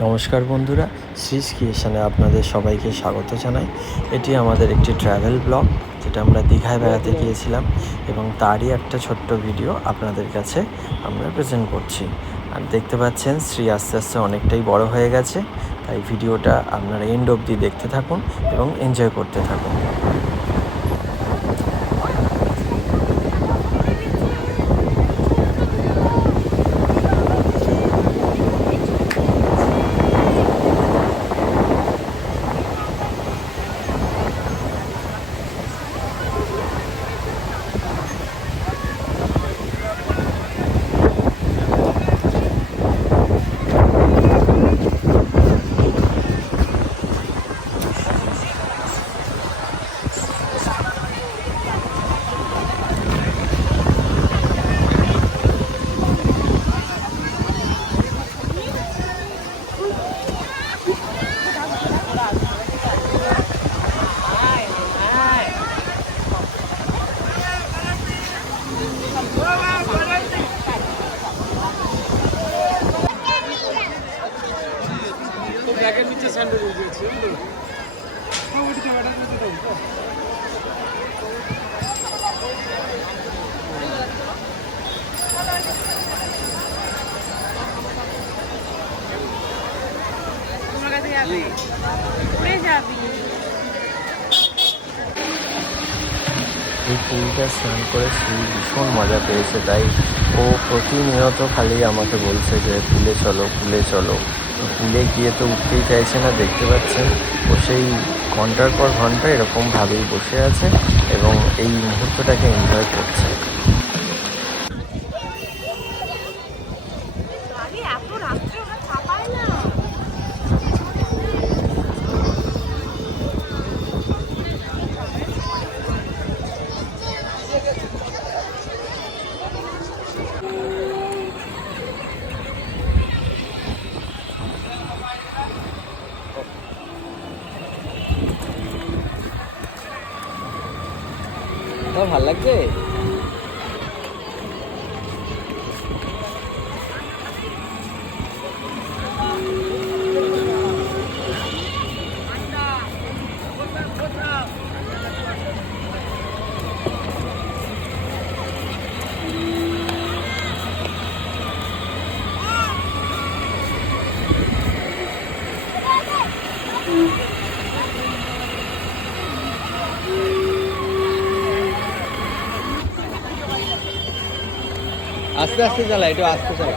নমস্কার বন্ধুরা, শ্রীস ক্রিয়েশনে আপনাদের সবাইকে স্বাগত জানাই। এটি আমাদের একটি ট্র্যাভেল ব্লগ, যেটা আমরা দীঘায় বেড়াতে গিয়েছিলাম এবং তারই একটা ছোট্ট ভিডিও আপনাদের কাছে আমরা প্রেজেন্ট করছি। আর দেখতে পাচ্ছেন শ্রী আস্তে আস্তে অনেকটাই বড় হয়ে গেছে, তাই ভিডিওটা আপনারা এন্ড অবধি দেখতে থাকুন এবং এনজয় করতে থাকুন। ব্যাগের নিচে স্যান্ডেল দিয়েছি এই পুলটা স্নান করে শ্রী ভীষণ মজা পেয়েছে, তাই ও প্রতিনিয়ত খালি আমাকে বলছে যে পুলে চলো পুলে চলো। তো পুলে গিয়ে তো উঠতেই চাইছে না, দেখতে পাচ্ছেন ও সেই ঘন্টার পর ঘন্টা এরকমভাবেই বসে আছে এবং এই মুহূর্তটাকে এনজয় করছে। ভাল লাগছে। আস্তে আস্তে চালা, একটু আস্তে চালা।